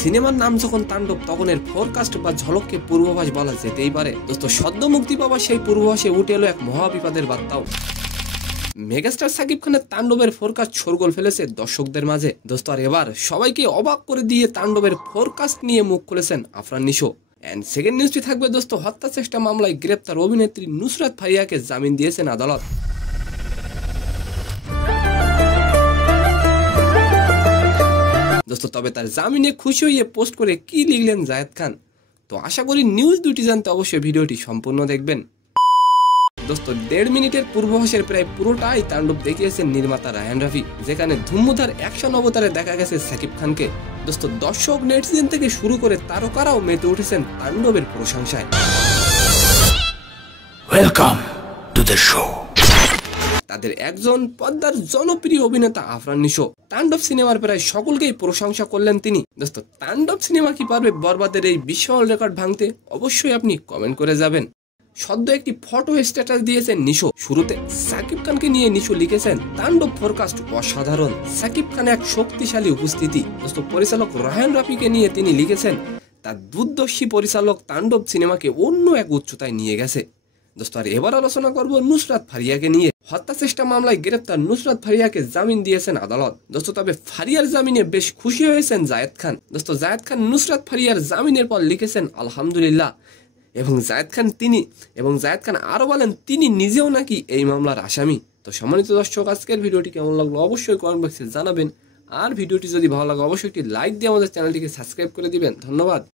সিনেমার নাম যখন তাণ্ডব তখন এর ফোরকাস্ট বা ঝলককে পূর্বাভাস বলা যেতেই পারে। দোস্ত সদ্য মুক্তি পাওয়া সেই পূর্বাভাসে উঠে এলো এক মহাবিপদের বার্তাও। মেগাস্টার সাকিব খানের তাণ্ডবের ফোরকাস্ট শোরগোল ফেলেছে দর্শকদের মাঝে। দোস্ত আর এবার সবাইকে অবাক করে দিয়ে তাণ্ডবের ফোরকাস্ট নিয়ে মুখ খুলেছেন আফরান নিশো। এন্ড সেকেন্ড নিউজটি থাকবে দোস্ত, হত্যা চেষ্টা মামলায় গ্রেপ্তার অভিনেত্রী নুসরাত ফারিয়াকে জামিন দিয়েছেন আদালত। দোস্ত তবে তার জামিনে খুশি হয়ে পোস্ট করে কি লিখলেন জায়েদ খান, তো আশা করি নিউজ দুটি জানতে অবশ্যই ভিডিওটি সম্পূর্ণ দেখবেন। দোস্ত 1.5 মিনিটের পূর্বাভাসের প্রায় পুরোটাই তাণ্ডব দেখিয়েছেন নির্মাতা রায়ান রাফি, যেখানে ধুমধার অ্যাকশন অবতারে দেখা গেছে সাকিব খানকে। দোস্ত দর্শক নেটিজেন থেকে শুরু করে তারকারাও মেতে উঠেছেন তাণ্ডবের প্রশংসায়। Welcome to the show. তাদের একজন পদ্মার জনপ্রিয় অভিনেতা আফরান নিশো তাণ্ডব সিনেমার প্রায় সকলকেই প্রশংসা করলেন তিনি। দোস্ত তাণ্ডব সিনেমা কি পারবে বরবাদের এই বিশাল রেকর্ড ভাঙতে? অবশ্যই আপনি কমেন্ট করে যাবেন। সদ্য একটি ফটো স্ট্যাটাস দিয়েছেন নিশো। শুরুতে সাকিব খানকে নিয়ে নিশো লিখেছেন, তাণ্ডব ফোরকাস্ট অসাধারণ, সাকিব খান এক শক্তিশালী উপস্থিতি। দোস্ত পরিচালক রায়ান রাফিকে নিয়ে তিনি লিখেছেন, তার দুর্দর্শী পরিচালক তাণ্ডব সিনেমাকে অন্য এক উচ্চতায় নিয়ে গেছে। দোস্ত আর এবার আলোচনা করব নুসরাত ফারিয়াকে নিয়ে। হত্যা চেষ্টা মামলায় গ্রেপ্তার নুসরাত ফারিয়াকে জামিন দিয়েছেন আদালত। দোস্ত তবে ফারিয়ার জামিনে বেশ খুশি হয়েছেন জায়েদ খান। দোস্ত জায়েদ খান নুসরাত ফারিয়ার জামিনের পর লিখেছেন আলহামদুলিল্লাহ, এবং জায়েদ খান আরো বলেন তিনি নিজেও নাকি এই মামলার আসামি। তো সম্মানিত দর্শক, আজকের ভিডিওটি কেমন লাগলো অবশ্যই কমেন্ট বক্সে জানাবেন। আর ভিডিওটি যদি ভালো লাগে অবশ্যই একটি লাইক দিয়ে আমাদের চ্যানেলটিকে সাবস্ক্রাইব করে দিবেন। ধন্যবাদ।